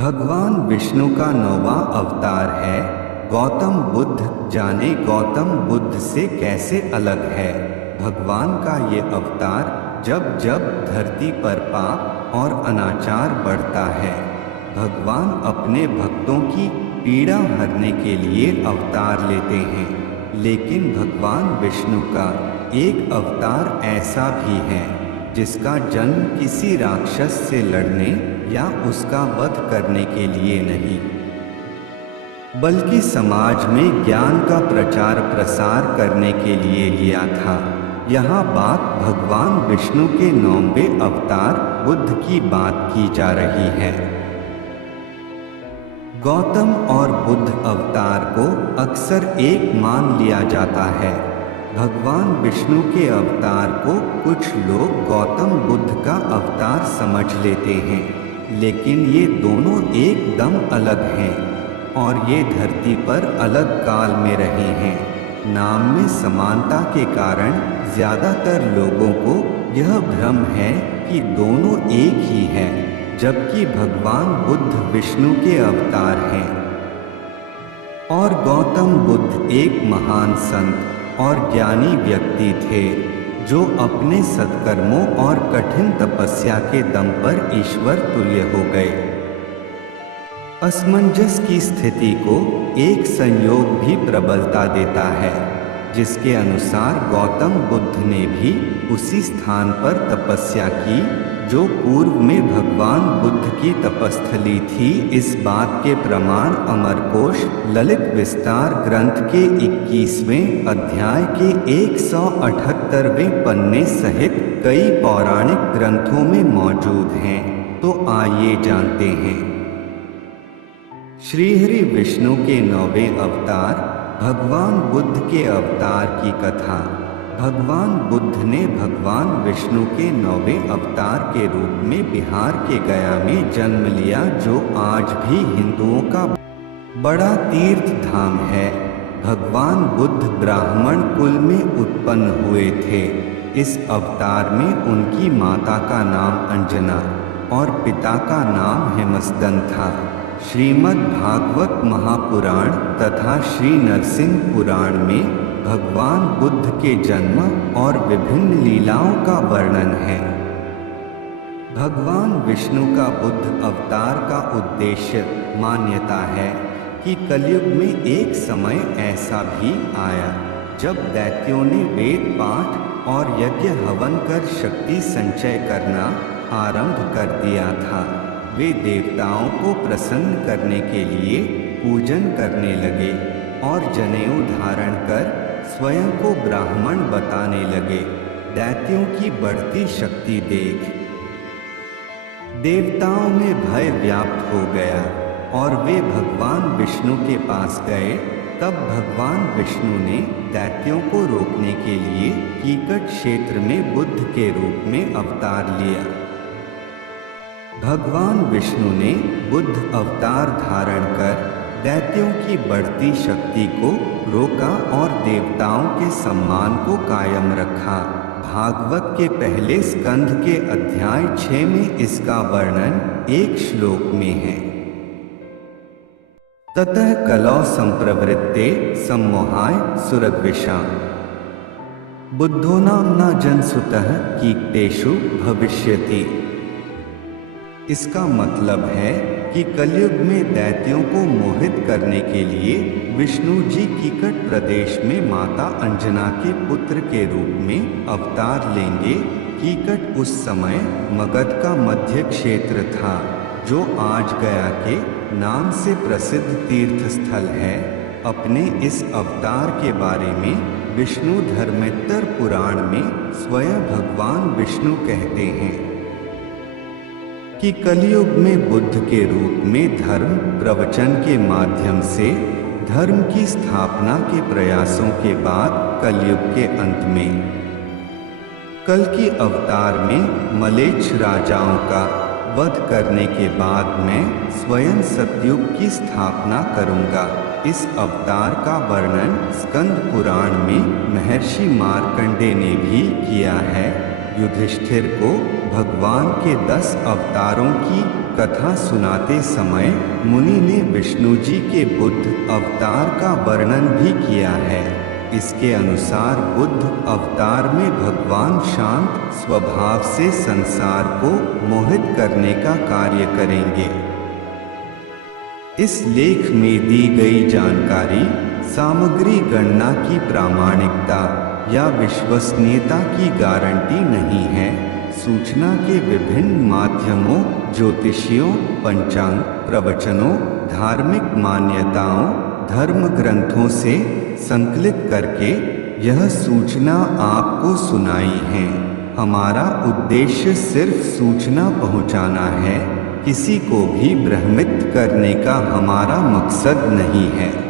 भगवान विष्णु का 9वां अवतार है गौतम बुद्ध। जाने गौतम बुद्ध से कैसे अलग है भगवान का ये अवतार। जब जब धरती पर पाप और अनाचार बढ़ता है, भगवान अपने भक्तों की पीड़ा हरने के लिए अवतार लेते हैं। लेकिन भगवान विष्णु का एक अवतार ऐसा भी है जिसका जन्म किसी राक्षस से लड़ने या उसका वध करने के लिए नहीं, बल्कि समाज में ज्ञान का प्रचार प्रसार करने के लिए लिया था। यहाँ बात भगवान विष्णु के 9वें अवतार बुद्ध की बात की जा रही है। गौतम और बुद्ध अवतार को अक्सर एक मान लिया जाता है। भगवान विष्णु के अवतार को कुछ लोग गौतम बुद्ध का अवतार समझ लेते हैं, लेकिन ये दोनों एकदम अलग हैं और ये धरती पर अलग काल में रहे हैं। नाम में समानता के कारण ज्यादातर लोगों को यह भ्रम है कि दोनों एक ही हैं, जबकि भगवान बुद्ध विष्णु के अवतार हैं और गौतम बुद्ध एक महान संत और ज्ञानी व्यक्ति थे जो अपने सत्कर्मों और कठिन तपस्या के दम पर ईश्वर तुल्य हो गए। असमंजस की स्थिति को एक संयोग भी प्रबलता देता है, जिसके अनुसार गौतम बुद्ध ने भी उसी स्थान पर तपस्या की जो पूर्व में भगवान बुद्ध की तपस्थली थी। इस बात के प्रमाण अमरकोश ललित विस्तार ग्रंथ के 21वें अध्याय के 178वें पन्ने सहित कई पौराणिक ग्रंथों में मौजूद हैं। तो आइए जानते हैं श्रीहरि विष्णु के 9वें अवतार भगवान बुद्ध के अवतार की कथा। भगवान बुद्ध ने भगवान विष्णु के 9वें अवतार के रूप में बिहार के गया में जन्म लिया, जो आज भी हिंदुओं का बड़ा तीर्थ धाम है। भगवान बुद्ध ब्राह्मण कुल में उत्पन्न हुए थे। इस अवतार में उनकी माता का नाम अंजना और पिता का नाम हेमस्कंद था। श्रीमद् भागवत महापुराण तथा श्री नरसिंह पुराण में भगवान बुद्ध के जन्म और विभिन्न लीलाओं का वर्णन है। भगवान विष्णु का बुद्ध अवतार का उद्देश्य मान्यता है कि कलयुग में एक समय ऐसा भी आया जब दैत्यों ने वेद पाठ और यज्ञ हवन कर शक्ति संचय करना आरंभ कर दिया था। वे देवताओं को प्रसन्न करने के लिए पूजन करने लगे और जनेऊ धारण कर स्वयं को ब्राह्मण बताने लगे। दैत्यों की बढ़ती शक्ति देख देवताओं में भय व्याप्त हो गया और वे भगवान विष्णु के पास गए। तब भगवान विष्णु ने दैत्यों को रोकने के लिए कीकट क्षेत्र में बुद्ध के रूप में अवतार लिया। भगवान विष्णु ने बुद्ध अवतार धारण कर दैत्यों की बढ़ती शक्ति को रोका और देवताओं के सम्मान को कायम रखा। भागवत के पहले स्कंध के अध्याय 6 में इसका वर्णन एक श्लोक में है। ततः कलौ संप्रवृत्ते सम्मोहाय सुरद्विषां बुद्धो नाम्ना जनसुतः कीक्तेषु भविष्यति। इसका मतलब है कि कलयुग में दैत्यों को मोहित करने के लिए विष्णु जी कीकट प्रदेश में माता अंजना के पुत्र के रूप में अवतार लेंगे। कीकट उस समय मगध का मध्य क्षेत्र था, जो आज गया के नाम से प्रसिद्ध तीर्थ स्थल है। अपने इस अवतार के बारे में विष्णु धर्मेत्तर पुराण में स्वयं भगवान विष्णु कहते हैं कि कलयुग में बुद्ध के रूप में धर्म प्रवचन के माध्यम से धर्म की स्थापना के प्रयासों के बाद कलयुग के अंत में कल की अवतार में मलेच्छ राजाओं का वध करने के बाद मैं स्वयं सतयुग की स्थापना करूंगा। इस अवतार का वर्णन स्कंद पुराण में महर्षि मार्कंडेय ने भी किया है। युधिष्ठिर को भगवान के 10 अवतारों की कथा सुनाते समय मुनि ने विष्णु जी के बुद्ध अवतार का वर्णन भी किया है। इसके अनुसार बुद्ध अवतार में भगवान शांत स्वभाव से संसार को मोहित करने का कार्य करेंगे। इस लेख में दी गई जानकारी सामग्री गणना की प्रामाणिकता या विश्वसनीयता की गारंटी नहीं है। सूचना के विभिन्न माध्यमों, ज्योतिषियों, पंचांग, प्रवचनों, धार्मिक मान्यताओं, धर्म ग्रंथों से संकलित करके यह सूचना आपको सुनाई है। हमारा उद्देश्य सिर्फ सूचना पहुंचाना है, किसी को भी भ्रमित करने का हमारा मकसद नहीं है।